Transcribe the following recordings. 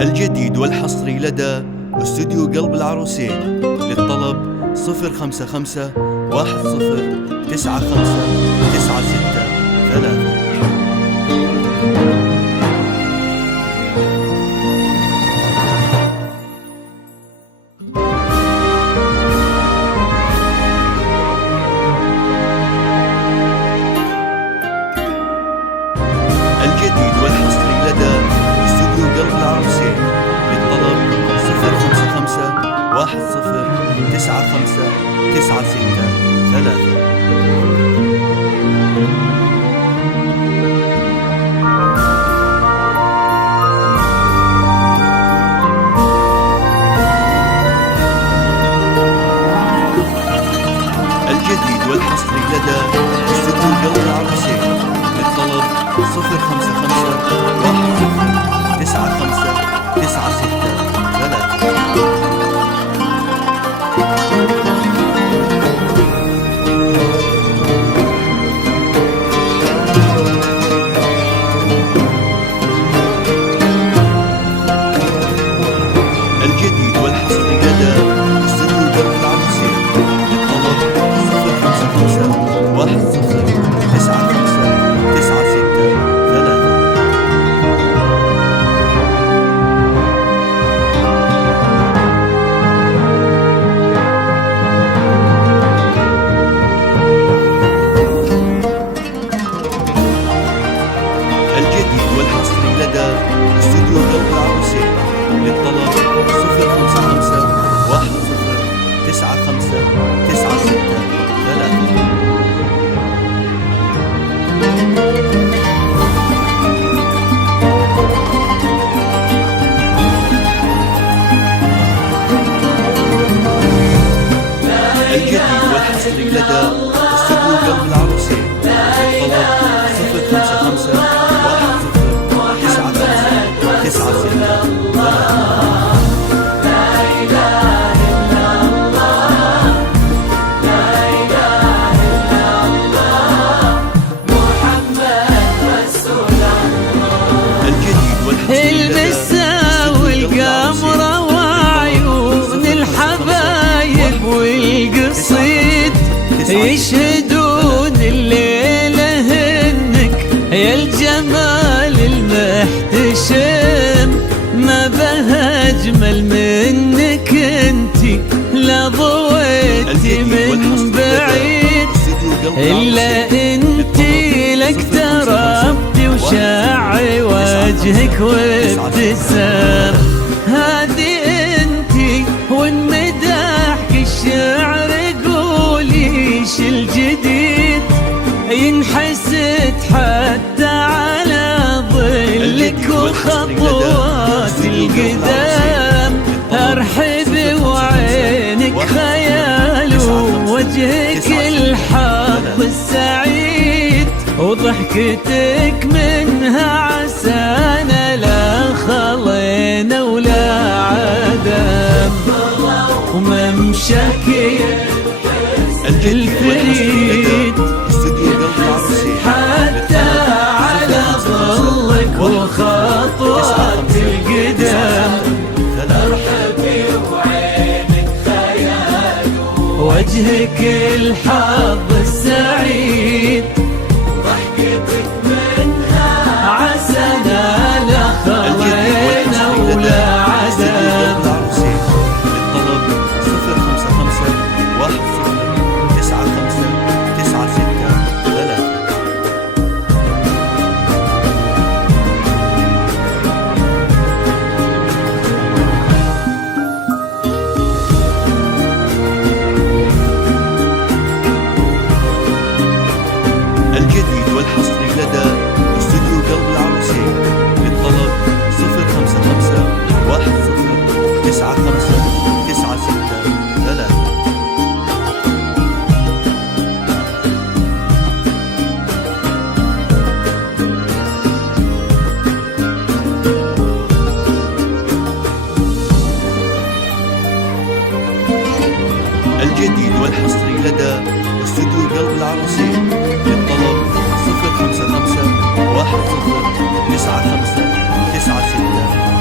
الجديد والحصري لدى استوديو قلب العروسين. للطلب 055 10 95 96 الجديد والحصري لدى استوديو قلب العروسين. للطلب 055 10 95 96 الجديد والحصري لدى استوديو قلب العروسين. للطلب 055 10 95 96 الجديد والحصري لدى استوديو قلب العروسين. للطلب 055 10 95 96 الجديد والحصري لدى استوديو قلب العروسين. للطلب 055 10 95 96 الجديد والحصري لدى استوديو قلب العروسين. للطلب 055 10 95 96 المسا والقمرة وعيون الحبايب والقصيد يشهدون الليلة هنك يا الجمال المحتشم. ما بها أجمل منك انتي لا ضويتي من بعيد إلا انتي لك تربتي وشاعي وجهك وابتسام. هذه انتي والمداحك الشعر قوليش الجديد ينحسد حتى على ظلك وخطوات القدام. ارحبي وعينك خيال ووجهك الحظ السعيد وضحكتك منها عسانا لا خلينا ولا عدم. وممشاك الفريد حتى على ظلك وخطوات القدام. ارحبي وعينك خيال وجهك الحظ السعيد ضحكتك منها عسانا لا خلينا ولا عدم. للطلب 055 10 95 96 الجديد والحصري لدى استوديو قلب العروسين. للطلب 055 10 95 96 الجديد والحصري لدى استوديو قلب العروسين. للطلب 055 10 95 96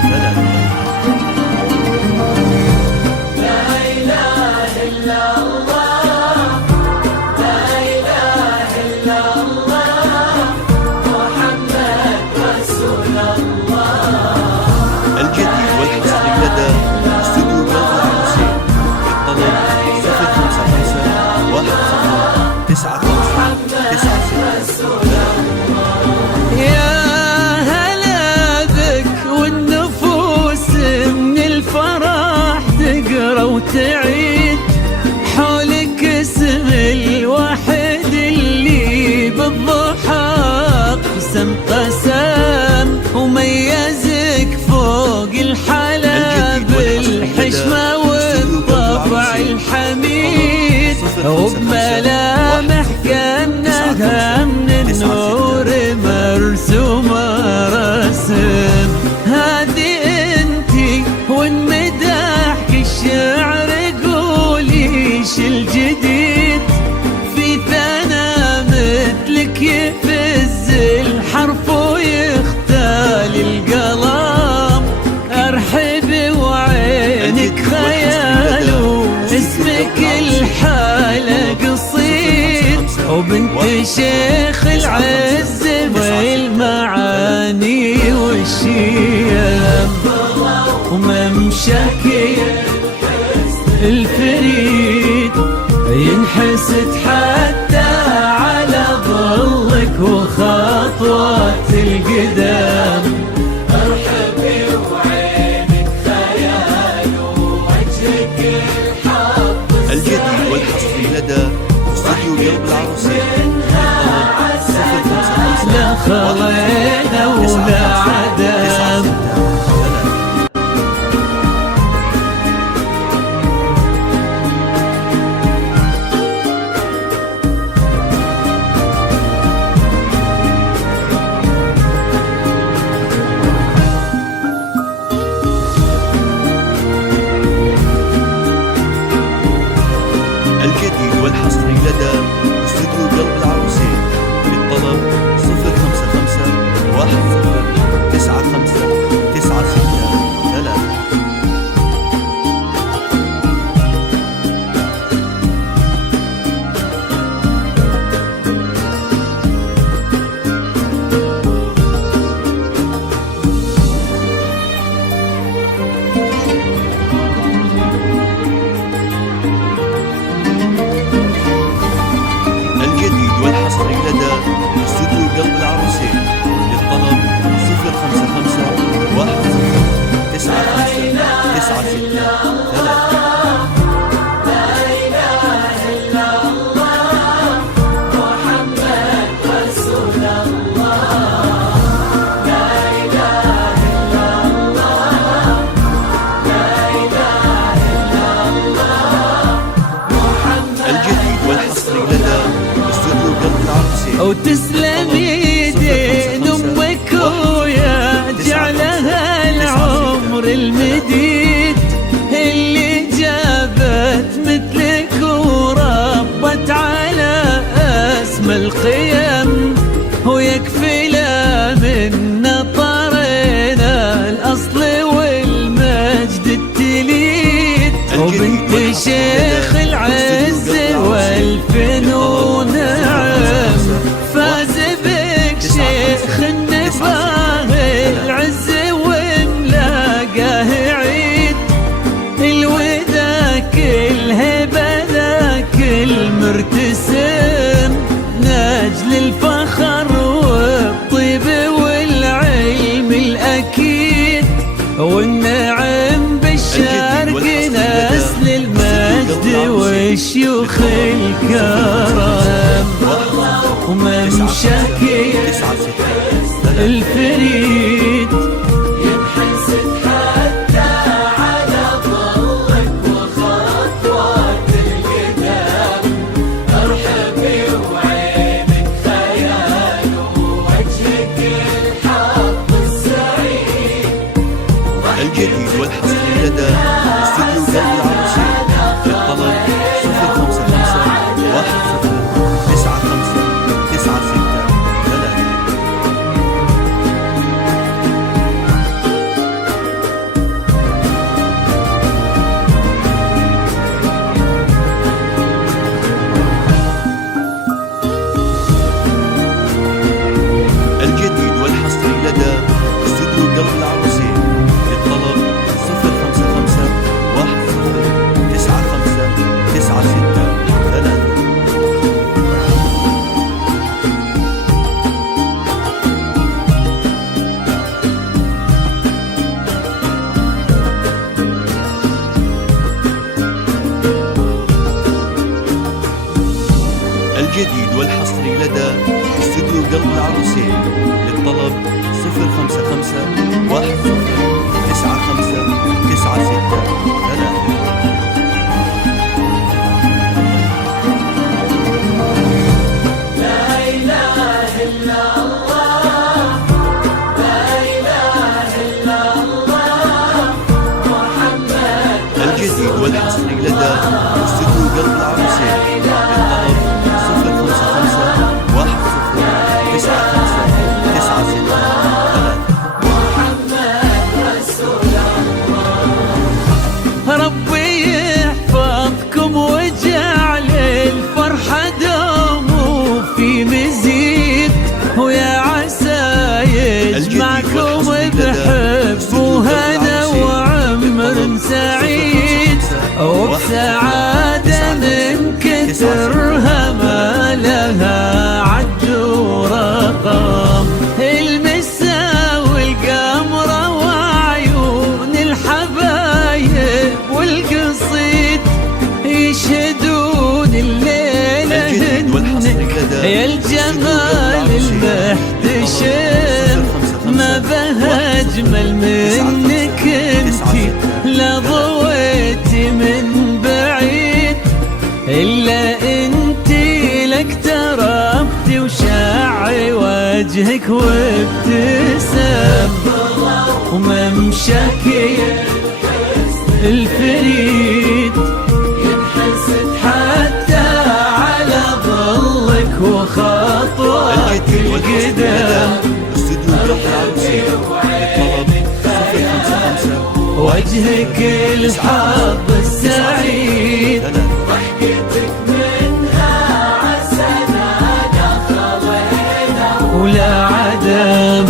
3 السعيد حولك اسم الواحد اللي بالضحى قسم قسم وميزك فوق الحلا بالحشمة والطبع الحميد وبملامح كأنها من النور مرسومة رسم. هذه انتي وانمدحك الشعر قوليش الجديد في ثنا مثلك يفز الحرف ويختال القلم. ارحب وعينك خيال اسمك الحالة قصيد وبنت شيخ العز والمعاني والشيم وممشاك الفريد ينحسد حتى على ظلك وخطوات القدام. ارحبي وعينك خيال ووجهك الحق الجديد والحصري لدى استوديو قلب العروسين. لا خلينا ولا عدم. الجديد والحصري لدى استوديو قلب العروسين. للطلب 055 10 95 96 الجديد والحصري لدى استوديو قلب العروسين. للطلب 055 10 95 96 الجديد والحصري لدى استوديو قلب العروسين. وتسلم يدين امك ويا جعلها العمر المديد اللي جابت مثلك وربت على اسم القيم ويكفي لا من طرنا الاصل والمجد التليد وبنت شيخ العز والفنون نعم. فاز بك شيخ النباه العز وملاقاه عيد الوذاك الهبة ذاك المرتسم نجل الفخر والطيب والعلم الأكيد والنعم بالشرق نسل المجد والشيوخ الكرم وممشاك الفريد ينحسد حتى على ظلك وخطوات القدام. ارحبي وعينك خيال ووجهك الحق السعيد. الجديد والحصري لدى استوديو قلب العروسين. للطلب 055 10 95 96 الجديد والحصري لدى استوديو قلب العروسين. للطلب 055 10 95 96 3 الجديد والحصري لدى استوديو قلب العروسين. للطلب 055 10 95 96 الجديد والحصري لدى استوديو قلب العروسين. للطلب 055 10 95 96 ربي يحفظكم وجعل الفرحة دوم وفي مزيد، ويا عسى يجمعكم بحب وهنا وعمر سعيد، وبسعادة من كثرها ما لها عد ورقم. المسا والقمرة وعيون الحبايب والقصيد يشهدون الليلة يا الجمال المحتشم. ما بها أجمل منك انتي، لا ضويتي من بعيد إلا انتي لك تربتي وشاعي وجهك وابتسم. وممشاكي الفريد ينحسد حتى على ظلك وخطوك القدم. وجهك الحظ السعيد ضحكتك منها عسى دخلنا ولا عدم.